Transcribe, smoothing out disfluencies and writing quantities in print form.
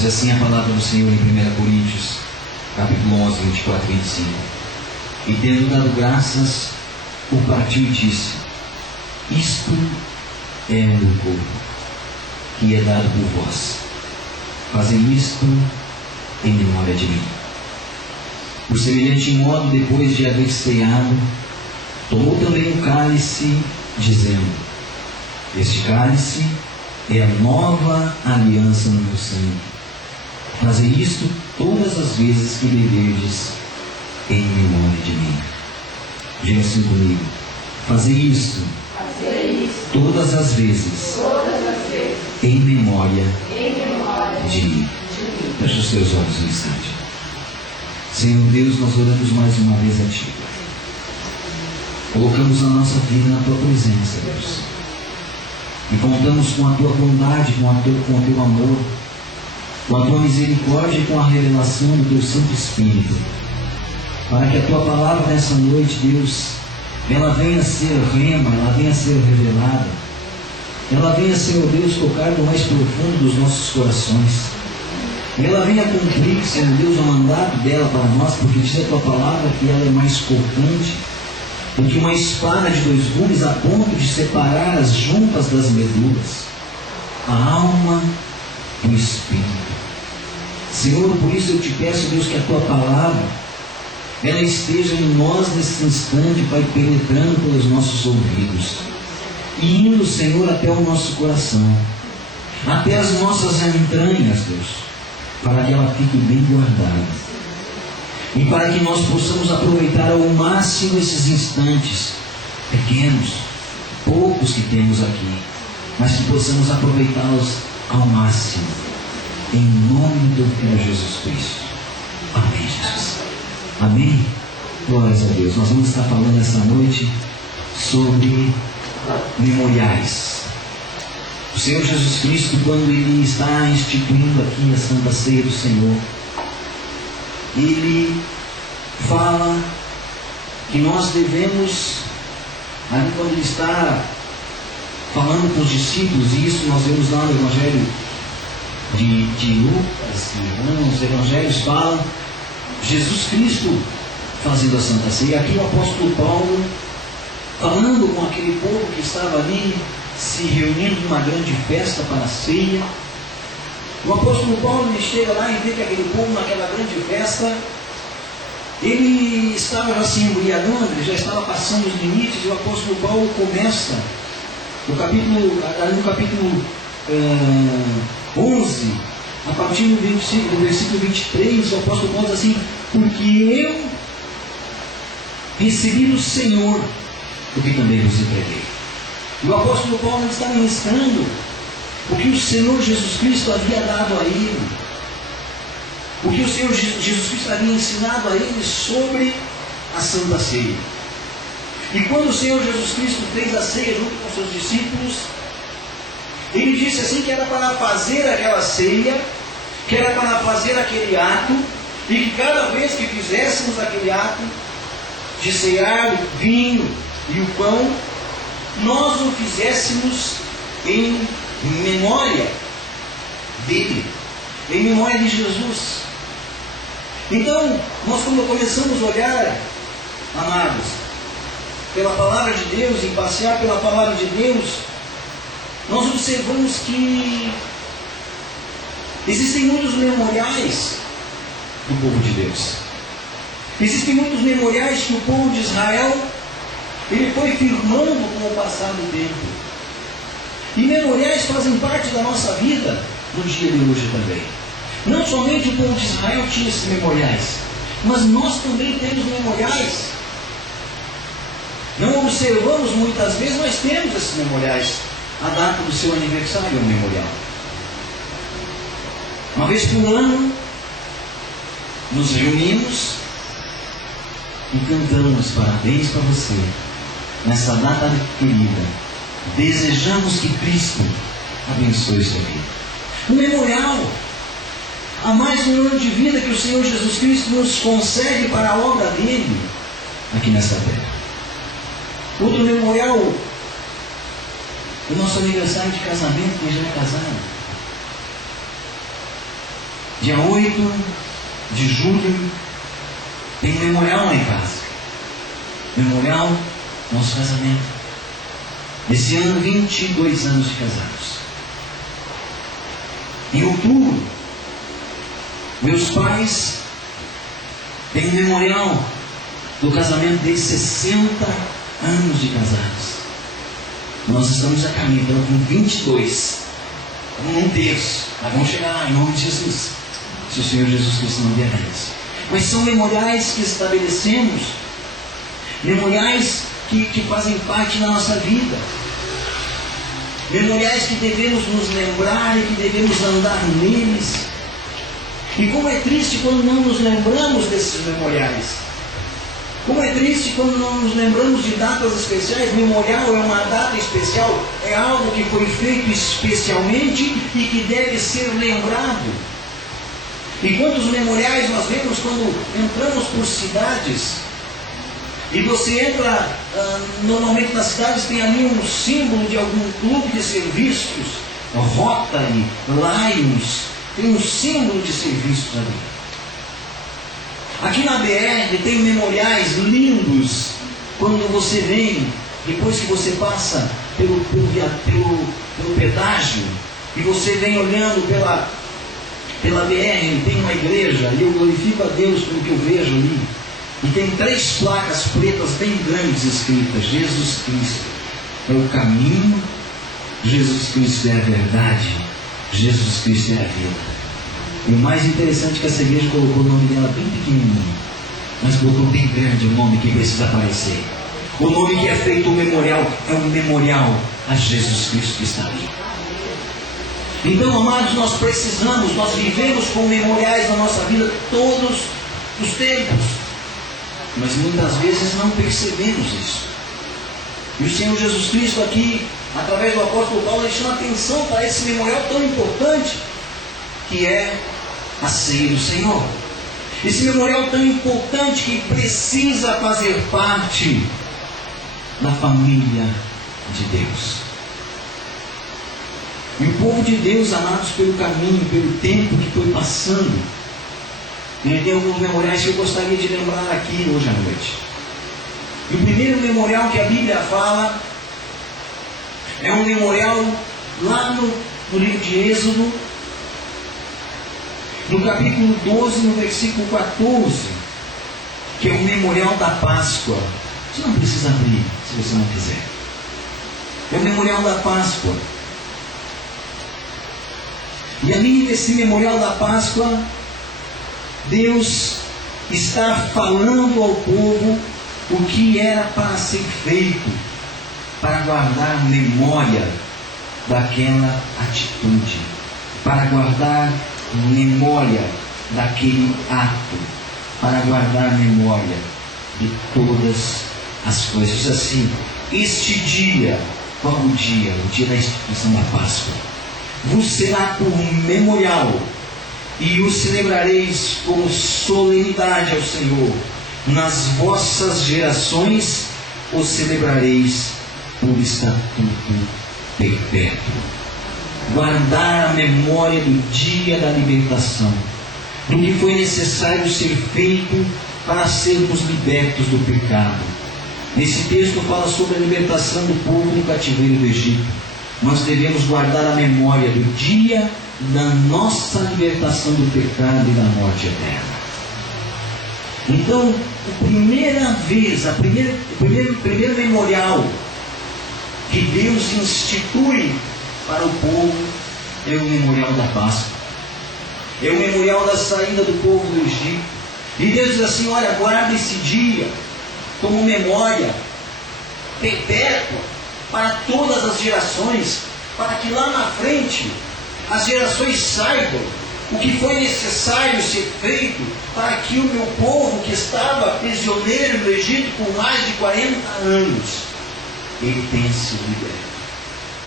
Diz assim a palavra do Senhor em 1 Coríntios, capítulo 11, 24 e 25. E tendo dado graças, o partiu e disse: isto é o meu corpo, que é dado por vós. Fazei isto em memória de mim. Por semelhante modo, depois de haver ceado, tomou também o cálice, dizendo: este cálice é a nova aliança no meu sangue. Fazei isto todas as vezes que beberdes em memória de mim. Diga assim comigo: fazei isto todas as vezes em memória de mim. Feche os teus olhos um instante. Senhor Deus, nós oramos mais uma vez a Ti. Colocamos a nossa vida na Tua presença, Deus. E contamos com a Tua bondade, com o Teu amor, com a Tua misericórdia e com a revelação do Teu Santo Espírito. Para que a Tua palavra nessa noite, Deus, ela venha a ser rema, ela venha a ser revelada. Ela venha, Senhor Deus, tocar no mais profundo dos nossos corações. E ela venha cumprir, Senhor Deus, o mandato dela para nós, porque diz a Tua palavra que ela é mais cortante do que uma espada de 2 gumes, a ponto de separar as juntas das medulas, a alma do Espírito. Senhor, por isso eu te peço, Deus, que a Tua palavra ela esteja em nós nesse instante, Pai, penetrando pelos nossos ouvidos e indo, Senhor, até o nosso coração, até as nossas entranhas, Deus, para que ela fique bem guardada e para que nós possamos aproveitar ao máximo esses instantes pequenos, poucos que temos aqui, mas que possamos aproveitá-los ao máximo, em nome do Filho Jesus Cristo. Amém, Jesus. Amém? Glórias a Deus. Nós vamos estar falando essa noite sobre memoriais. O Senhor Jesus Cristo, quando Ele está instituindo aqui a Santa Ceia do Senhor, Ele fala que nós devemos, ali quando Ele está falando com os discípulos, e isso nós vemos lá no Evangelho de Lucas, os Evangelhos falam Jesus Cristo fazendo a Santa Ceia. Aqui o apóstolo Paulo falando com aquele povo que estava ali se reunindo numa grande festa para a ceia. O apóstolo Paulo ele chega lá e vê que aquele povo naquela grande festa ele estava já se embriagando, ele já estava passando os limites. E o apóstolo Paulo começa no capítulo 11, a partir do versículo 23, o apóstolo Paulo diz assim: porque eu recebi do Senhor o que também vos entreguei. E o apóstolo Paulo está ministrando o que o Senhor Jesus Cristo havia dado a ele, o que o Senhor Jesus Cristo havia ensinado a ele sobre a Santa Ceia. E quando o Senhor Jesus Cristo fez a ceia junto com seus discípulos, Ele disse assim que era para fazer aquela ceia, que era para fazer aquele ato, e que cada vez que fizéssemos aquele ato de cear o vinho e o pão, nós o fizéssemos em memória dele, em memória de Jesus. Então, nós quando começamos a olhar, amados, pela palavra de Deus e passear pela palavra de Deus, nós observamos que existem muitos memoriais do povo de Deus. Existem muitos memoriais que o povo de Israel ele foi firmando com o passar do tempo. E memoriais fazem parte da nossa vida no dia de hoje também. Não somente o povo de Israel tinha esses memoriais, mas nós também temos memoriais. Não observamos muitas vezes, mas temos esses memoriais. A data do seu aniversário é um memorial. Uma vez por ano, nos reunimos e cantamos parabéns para você nessa data querida. Desejamos que Cristo abençoe sua vida. Um memorial a mais um ano de vida que o Senhor Jesus Cristo nos concede para a obra dele aqui nessa terra. Outro memorial, o nosso aniversário de casamento, quem já é casado. Dia 8 de julho, tem um memorial lá em casa. Memorial nosso casamento. Esse ano, 22 anos de casados. Em outubro, meus pais têm um memorial do casamento deles, 60 anos de casados. Nós estamos a caminho, então com 22. Estamos num terço. Mas vamos chegar lá, em nome de Jesus. Se o Senhor Jesus Cristo não vier antes. Mas são memoriais que estabelecemos, memoriais que fazem parte da nossa vida, memoriais que devemos nos lembrar e que devemos andar neles. E como é triste quando não nos lembramos desses memoriais. Como é triste quando não nos lembramos de datas especiais. Memorial é uma data especial, é algo que foi feito especialmente e que deve ser lembrado. E quantos memoriais nós vemos quando entramos por cidades, e você entra, normalmente nas cidades tem ali um símbolo de algum clube de serviços, Rotary, Lions, tem um símbolo de serviços ali. Aqui na BR tem memoriais lindos, quando você vem, depois que você passa pelo pedágio, e você vem olhando pela BR, tem uma igreja, e eu glorifico a Deus pelo que eu vejo ali. E tem 3 placas pretas bem grandes escritas: Jesus Cristo é o caminho, Jesus Cristo é a verdade, Jesus Cristo é a vida. E o mais interessante é que essa igreja colocou o nome dela bem pequenininho, mas botou bem grande o nome que precisa aparecer. O nome que é feito o memorial é um memorial a Jesus Cristo que está ali. Então, amados, nós vivemos com memoriais na nossa vida todos os tempos, mas muitas vezes não percebemos isso. E o Senhor Jesus Cristo aqui, através do apóstolo Paulo, ele chama atenção para esse memorial tão importante, que é a ceia do Senhor. Esse memorial tão importante que precisa fazer parte da família de Deus. E o povo de Deus, amados, pelo caminho, pelo tempo que foi passando, ele tem alguns memoriais que eu gostaria de lembrar aqui hoje à noite. E o primeiro memorial que a Bíblia fala é um memorial lá no livro de Êxodo, no capítulo 12, no versículo 14, que é o memorial da Páscoa. Você não precisa abrir, se você não quiser. É o memorial da Páscoa. E ali nesse memorial da Páscoa, Deus está falando ao povo o que era para ser feito, para guardar memória daquela atitude, para guardar memória daquele ato, para guardar memória de todas as coisas. Assim, este dia, qual o dia? O dia da instituição da Páscoa. Vos será por memorial, e o celebrareis como solenidade ao Senhor. Nas vossas gerações o celebrareis por estatuto perpétuo. Guardar a memória do dia da libertação, do que foi necessário ser feito para sermos libertos do pecado. Nesse texto fala sobre a libertação do povo do cativeiro do Egito. Nós devemos guardar a memória do dia da nossa libertação do pecado e da morte eterna. Então, a primeira vez, o primeiro memorial que Deus institui para o povo é o memorial da Páscoa. É o memorial da saída do povo do Egito. E Deus diz assim: olha, guarda esse dia como memória perpétua para todas as gerações, para que lá na frente as gerações saibam o que foi necessário ser feito para que o meu povo, que estava prisioneiro no Egito por mais de 40 anos, ele tenha sido liberto.